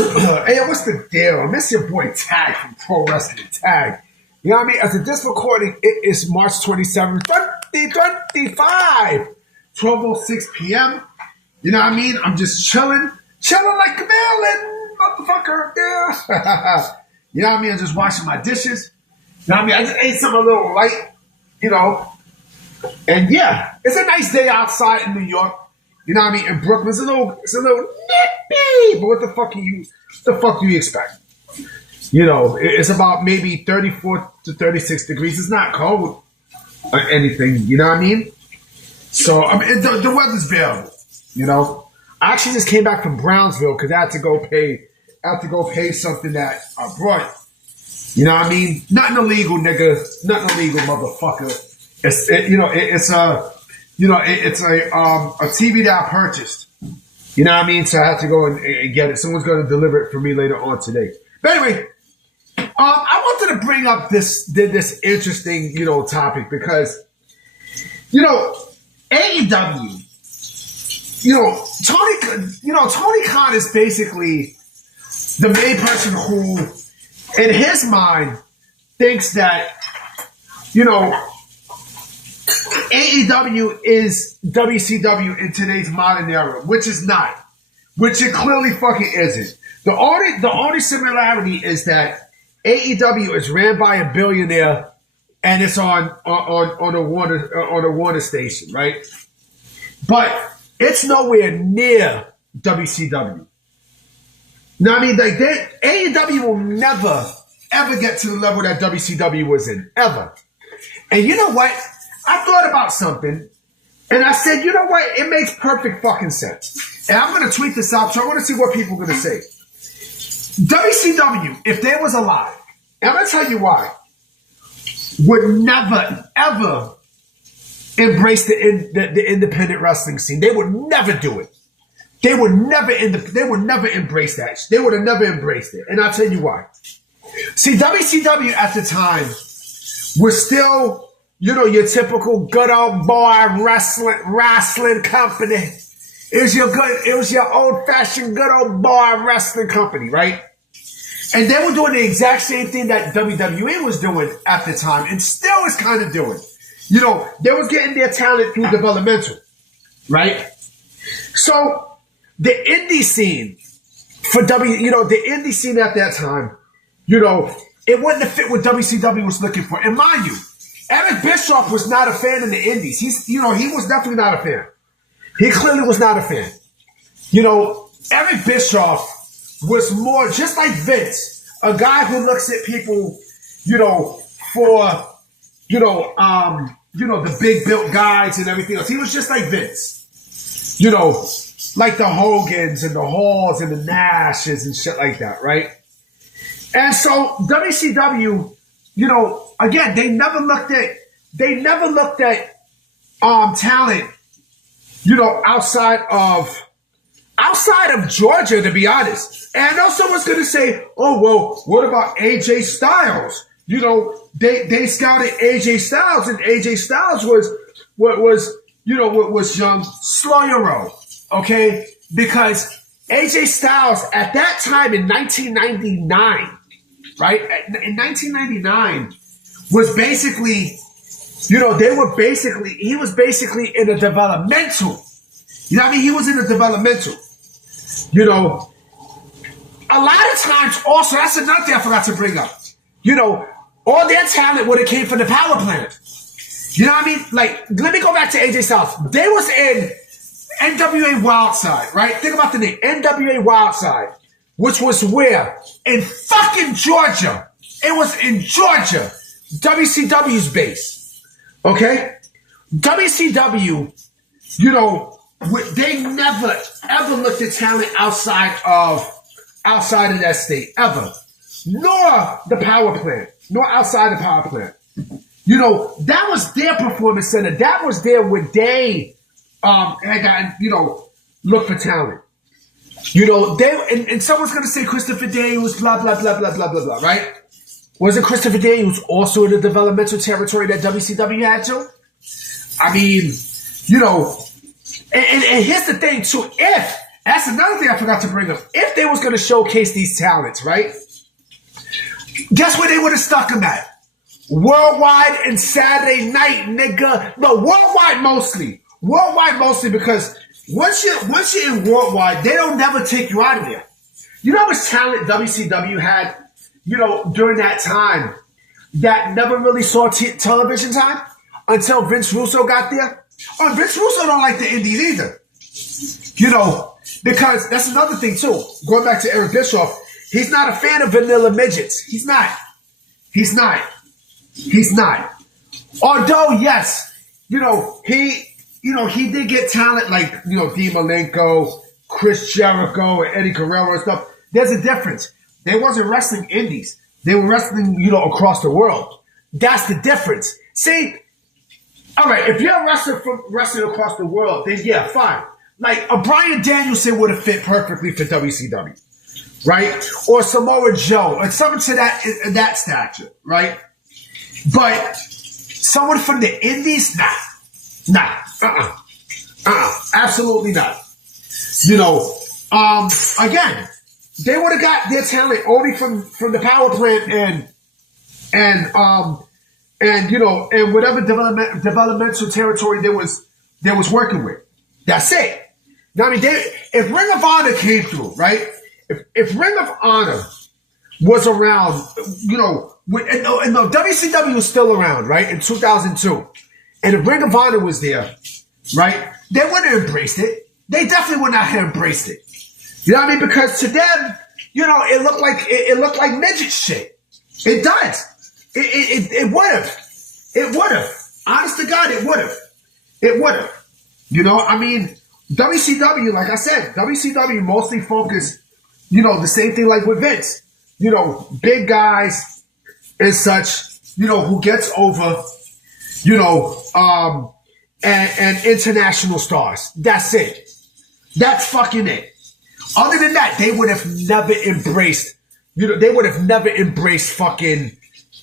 Hey, what's the deal? I miss your boy Tag from Pro Wrestling Tag. You know what I mean? As of this recording, it is March 27th, 2025, 12:06 p.m. You know what I mean? I'm just chilling like a villain, motherfucker. Yeah. You know what I mean? I'm just washing my dishes. You know what I mean? I just ate something a little light, you know. And yeah, it's a nice day outside in New York. You know what I mean? In Brooklyn, it's a little nippy. But what the fuck do you expect? You know, it's about maybe 34 to 36 degrees. It's not cold or anything. You know what I mean? So I mean, the weather's bearable. You know, I actually just came back from Brownsville because I had to go pay something that I brought. You know what I mean? Nothing illegal, nigga. Nothing illegal, motherfucker. It's a TV that I purchased. You know what I mean? So I have to go and get it. Someone's going to deliver it for me later on today. But anyway, I wanted to bring up this interesting, topic because, AEW, Tony Khan is basically the main person who, in his mind, thinks that, AEW is WCW in today's modern era, which is not. Which it clearly fucking isn't. The only similarity is that AEW is ran by a billionaire and it's on a Warner station, right? But it's nowhere near WCW. Now, I mean, like AEW will never ever get to the level that WCW was in, ever. And you know what? I thought about something, and I said, you know what? It makes perfect fucking sense. And I'm going to tweet this out, so I want to see what people are going to say. WCW, if they was alive, and I'm going to tell you why, would never, ever embrace the independent wrestling scene. They would never do it. They would never embrace that. They would have never embraced it. And I'll tell you why. See, WCW at the time was still... your typical good old boy wrestling company. It was your old fashioned good old boy wrestling company, right? And they were doing the exact same thing that WWE was doing at the time and still is kind of doing. They were getting their talent through developmental, right? So the indie scene for the indie scene at that time, it wouldn't have fit what WCW was looking for. And mind you, Eric Bischoff was not a fan in the indies. He was definitely not a fan. He clearly was not a fan. Eric Bischoff was more just like Vince, a guy who looks at people, for, the big built guys and everything else. He was just like Vince, like the Hogans and the Halls and the Nashes and shit like that, right? And so WCW, again, they never looked at talent, outside of Georgia, to be honest. And I know someone's gonna say, oh well, what about AJ Styles? They scouted AJ Styles, and AJ Styles was young Sloyero, okay? Because AJ Styles at that time in 1999, right? In 1999 was basically, he was basically in a developmental. You know what I mean? He was in a developmental. A lot of times also, that's another thing I forgot to bring up. All their talent would have came from the power plant. You know what I mean? Like, let me go back to AJ Styles. They was in NWA Wildside, right? Think about the name, NWA Wildside, which was where? In fucking Georgia. It was in Georgia. WCW's base. Okay? WCW, they never, ever looked at talent outside of that state, ever. Nor the power plant. Nor outside the power plant. That was their performance center. That was there where they had gotten, look for talent. And someone's going to say Christopher Daniels, blah, blah, blah, blah, blah, blah, blah, right? Wasn't Christopher Daniels also in the developmental territory that WCW had to? I mean, and here's the thing too, That's another thing I forgot to bring up. If they was going to showcase these talents, right? Guess where they would have stuck them at? Worldwide and Saturday night, nigga. No, worldwide mostly. Worldwide mostly because once you're in worldwide, they don't never take you out of there. You know how much talent WCW had, during that time that never really saw television time until Vince Russo got there? Oh, Vince Russo don't like the indies either. Because that's another thing too. Going back to Eric Bischoff, he's not a fan of vanilla midgets. He's not. Although, yes, he did get talent like, Dean Malenko, Chris Jericho, and Eddie Guerrero and stuff. There's a difference. They wasn't wrestling indies. They were wrestling, across the world. That's the difference. See, all right, if you're a wrestler from wrestling across the world, then yeah, fine. Like a Bryan Danielson would have fit perfectly for WCW, right? Or Samoa Joe, or something to that stature, right? But someone from the indies, nah, absolutely not. Again, they would have got their talent only from the power plant and whatever developmental territory they was working with. That's it. Now, I mean, if Ring of Honor came through, right? If Ring of Honor was around, and WCW was still around, right, in 2002, and if Ring of Honor was there, right, they wouldn't have embraced it. They definitely would not have embraced it. You know what I mean? Because to them, it looked like midget shit. It does. It would have. It would have. Honest to God, it would have. It would have. I mean, WCW, like I said, WCW mostly focused, the same thing like with Vince. Big guys and such, who gets over, and international stars. That's it. That's fucking it. Other than that, they would have never embraced, fucking,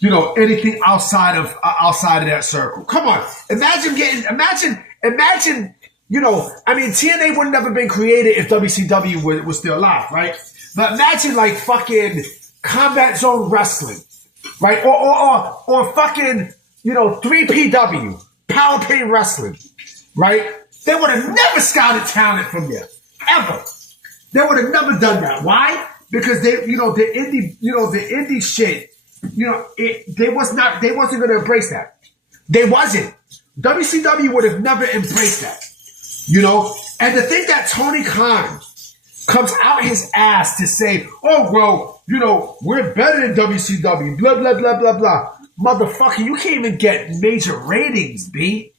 anything outside of that circle. Come on. Imagine, I mean, TNA would have never been created if WCW was still alive, right? But imagine like fucking Combat Zone Wrestling, right? Or fucking, 3PW, Power Pain Wrestling, right? They would have never scouted talent from there, ever. They would have never done that. Why? Because the indie shit, they wasn't going to embrace that. They wasn't. WCW would have never embraced that. And to think that Tony Khan comes out his ass to say, oh, well, we're better than WCW, blah, blah, blah, blah, blah. Motherfucker, you can't even get major ratings, B.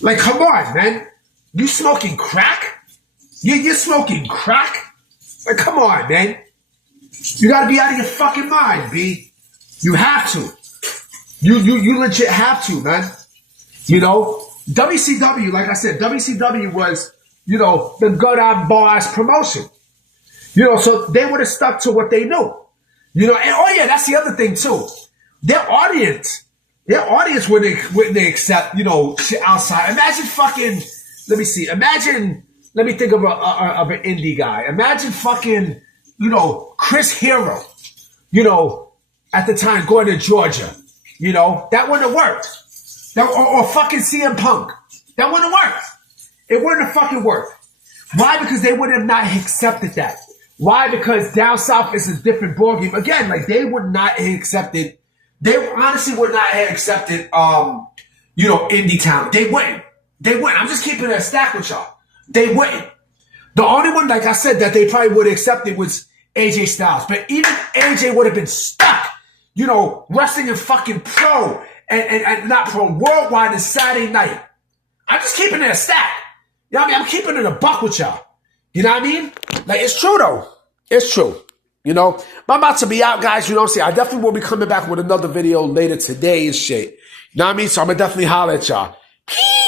Like, come on, man. You smoking crack? You're smoking crack? Like, come on, man. You gotta be out of your fucking mind, B. You have to. You legit have to, man. WCW, like I said, WCW was, the goddamn boss promotion. So they would have stuck to what they knew. And oh yeah, that's the other thing too. Their audience wouldn't accept, shit outside. Imagine fucking, let me think of an indie guy. Imagine fucking, Chris Hero, at the time going to Georgia. That wouldn't have worked. Or fucking CM Punk. That wouldn't have worked. It wouldn't have fucking worked. Why? Because they would have not accepted that. Why? Because down south is a different ballgame. Again, like they would not have accepted. They honestly would not have accepted, indie talent. They wouldn't. I'm just keeping it a stack with y'all. They wouldn't. The only one, like I said, that they probably would have accepted was AJ Styles. But even AJ would have been stuck, wrestling in fucking pro and not pro, worldwide and Saturday night. I'm just keeping it a stack. You know what I mean? I'm keeping it a buck with y'all. You know what I mean? Like, it's true, though. It's true. But I'm about to be out, guys. You know what I'm saying? I definitely will be coming back with another video later today and shit. You know what I mean? So I'm going to definitely holler at y'all. Peace.